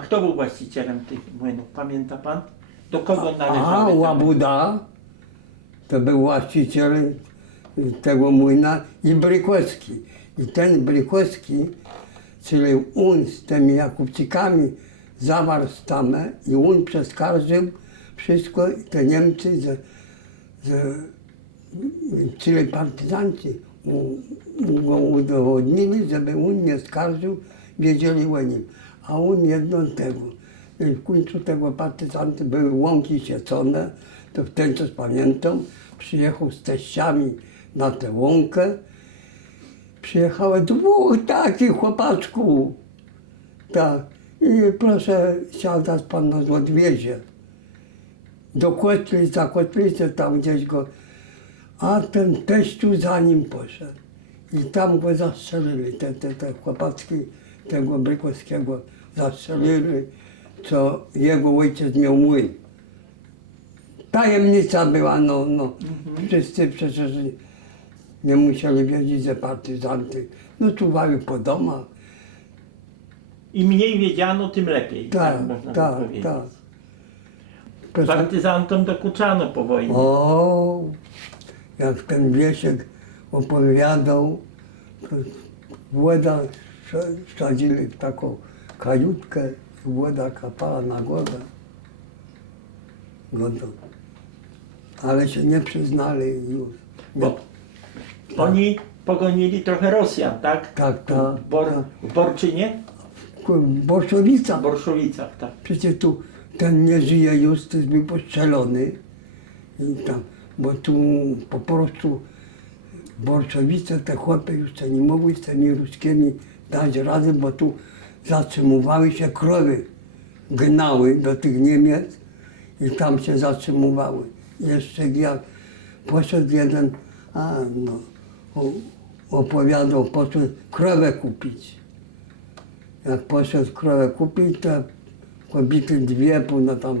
A kto był właścicielem tych młynów? Pamięta pan? Do kogo A należały te Łabuda to był właściciel tego młyna i Brykowski. I ten Brykowski, czyli on z tymi Jakubczykami zawarł stamę i on przeskarżył wszystko i te Niemcy, że, że czyli partyzanci mu, mu go udowodnili, żeby on nie skarżył, wiedzieli o nim. A on jedno tego. I w końcu tego partyzanty były łąki siecone, to w ten czas pamiętam, przyjechał z teściami na tę łąkę. Przyjechało dwóch takich chłopaczków. Tak. I proszę siadać pan nas odwiezie. Do Kotlic, za Kotlicę tam gdzieś go a ten teściu za nim poszedł. I tam go zastrzelili, te, te, te chłopaczki tego Brykowskiego zastrzelili, co jego ojciec miał młyn. Tajemnica była, no, no. Wszyscy przecież nie musieli wiedzieć, że partyzanty no czuwały po domach. Im mniej wiedziano, tym lepiej. Tak, można tak, powiedzieć. tak. Proszę, Partyzantom dokuczano po wojnie. O, jak ten Wiesiek opowiadał, to Włoda wsa- wsadzili w taką kajutkę i Włoda kapała na głowę. Godą. Ale się nie przyznali już. Nie. Bo oni pogonili trochę Rosjan, tak? Tak, tak, W, Bor, tak. w Borczynie? Ku- Bolszewica. W Borszowicach, tak. Przecież tu ten nie żyje już, to był postrzelony. I tam, bo tu po prostu bolszewice, te chłopy już nie mogły z tymi ruskimi dać rady, bo tu zatrzymywały się krowy, gnały do tych Niemiec i tam się zatrzymywały. Jeszcze jak poszedł jeden, a no, opowiadał, poszedł krowę kupić. Jak poszedł krowę kupić, to kobiety dwie no tam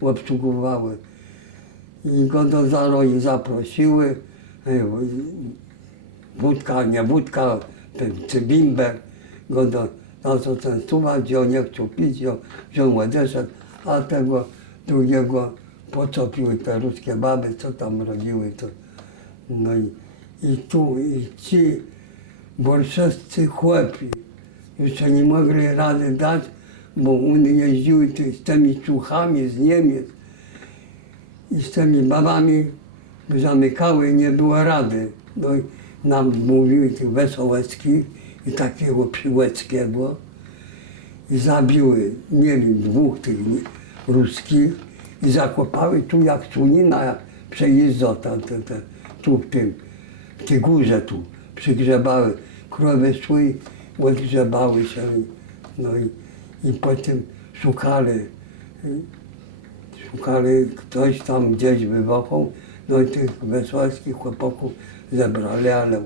obsługiwały. I go do zaroi zaprosiły. Wódka, nie wódka, ten cybimber. Go do, na co gdzie on nie chciał pić, on wziął odeszedł, a tego drugiego pocopiły te ruskie baby, co tam robiły. To. No i, i tu, i ci bolszewscy chłopi jeszcze nie mogli rady dać, bo one jeździły tu z tymi ciuchami z Niemiec i z tymi babami zamykały, nie było rady. No i nam mówiły tych wesołeckich i takiego przyłeckiego i zabiły, mieli dwóch tych nie- ruskich i zakopały tu jak Tunina, jak przejeżdża tam, te, te, tu w tym, w tej górze tu, przygrzebały, krowy szły, odgrzebały się, no i, i potem szukali, szukali ktoś tam gdzieś wywokół, no i tych wesołskich chłopaków zebrali, ale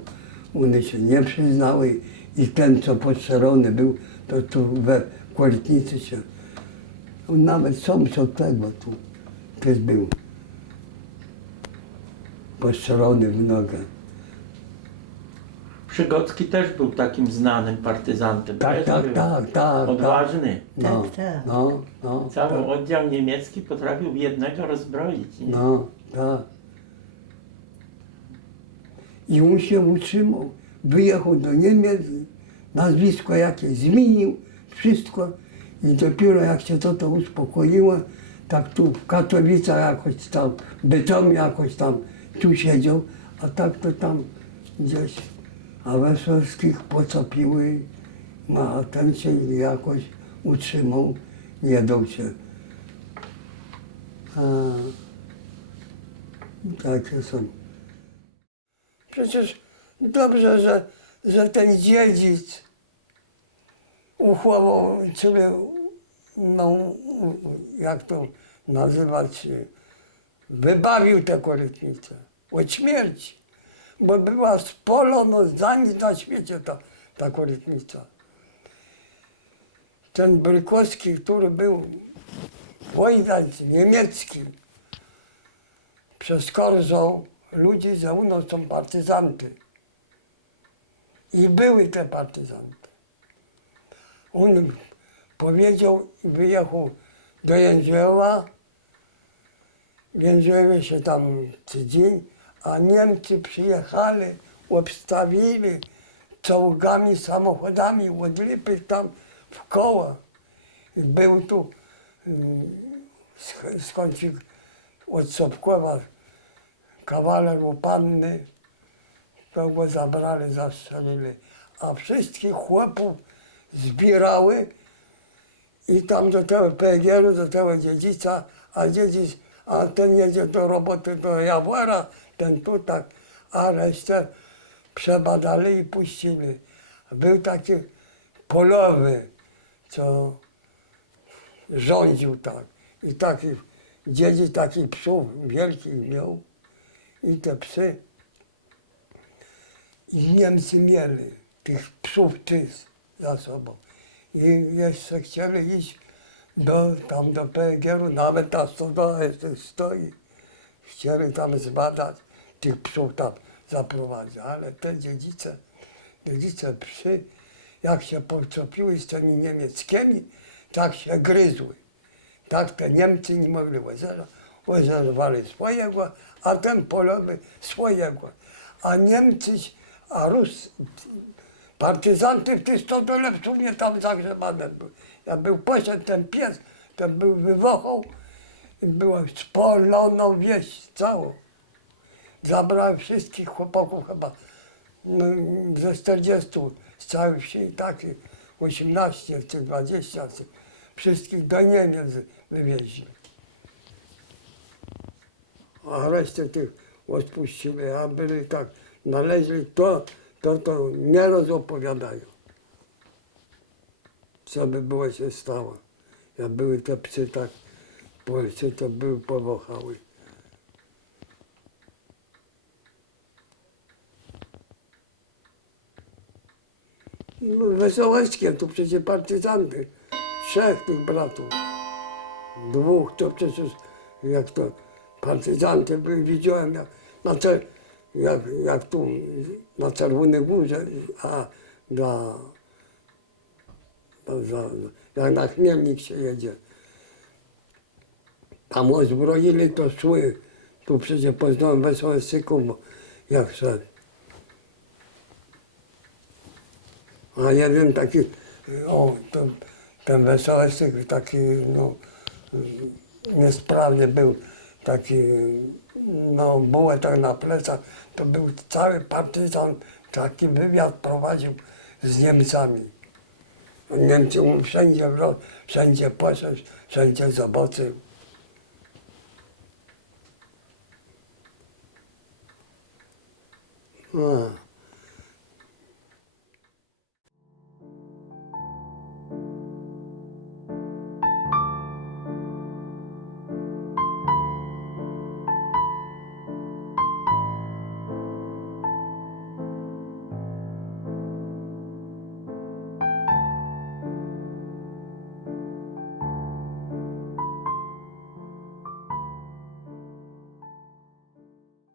one się nie przyznały i ten, co postrzelony był, to tu we Korytnicy się, on nawet sąsiad tego tu też był, postrzelony w nogę. Przygocki też był takim znanym partyzantem. Tak, też tak, był tak, tak, tak. Odważny. No, Tak, tak. no, no, Cały tak, oddział niemiecki potrafił jednego rozbroić. Nie? no, tak. I on się utrzymał, wyjechał do Niemiec, nazwisko jakieś zmienił, wszystko. I dopiero jak się to, to uspokoiło, tak tu w Katowicach jakoś tam, w Bytomiu jakoś tam tu siedział, a tak to tam gdzieś, a Wesołskich pocopiły, no, a ten się jakoś utrzymał, nie się. A, takie są. Przecież dobrze, że, że ten dziedzic uchował, czyli no, jak to nazywać, wybawił tę korytnicę od śmierci, bo była spolono za nic na świecie ta, ta korytnica. Ten Brykowski, który był wojnać niemiecki, przeskarżał ludzi, że u nas są partyzanty. I były te partyzanty. On powiedział i wyjechał do Jędrzeła. W się tam tydzień, a Niemcy przyjechali, obstawili czołgami, samochodami od Lipy tam w koło. I Był tu mm, sk- skądś od Sobkowa kawaler u panny, to go zabrali, zastrzelili. A wszystkich chłopów zbierały i tam do tego PGR-u, do tego dziedzica, a dziedzic, a ten jedzie do roboty do Jawora, ten tu tak, a resztę przebadali i puścili. Był taki polowy, co rządził tak. I taki dziedzic takich psów wielkich miał. I te psy. I Niemcy mieli tych psów czyst za sobą. I jeszcze chcieli iść do, tam do PGR-u, nawet ta stodoła jeszcze stoi. Chcieli tam zbadać, tych psów tam zaprowadzić, ale te dziedzice, dziedzice psy, jak się podczepiły z tymi niemieckimi, tak się gryzły. Tak te Niemcy nie mogli łezerwali swojego, a ten polowy swojego. A Niemcy, a Rus, partyzanty w tej stodole w sumie tam zagrzebane były. Jak był poszedł ten pies, to był wywochał było spoloną wieś całą. Zabrałem wszystkich chłopaków chyba no, ze 40 z całej wsi i tak 18 czy 20 czy wszystkich do Niemiec wywieźli. A resztę tych odpuścili, a byli tak naleźli, to, to, to nieraz opowiadają. Co by było się stało. Jak były te psy tak w Polsce, to były powochały. No, Wesołeckie, to przecież partyzanty. Trzech tych bratów. Dwóch to przecież, jak to partyzanty były, widziałem jak, na te, jak, jak tu na Czerwonej Górze, a na, za, jak na Chmielnik się jedzie. Tam uzbroili to szły. Tu przecież poznałem wesołe syków, jak szedł. A jeden taki, o, to, ten wesoły syk, taki, no, niesprawny był, taki, no, bułę tak na plecach, to był cały partyzan, taki wywiad prowadził z Niemcami. Niemcy mu wszędzie, wszędzie poszedł, wszędzie zobaczył. A.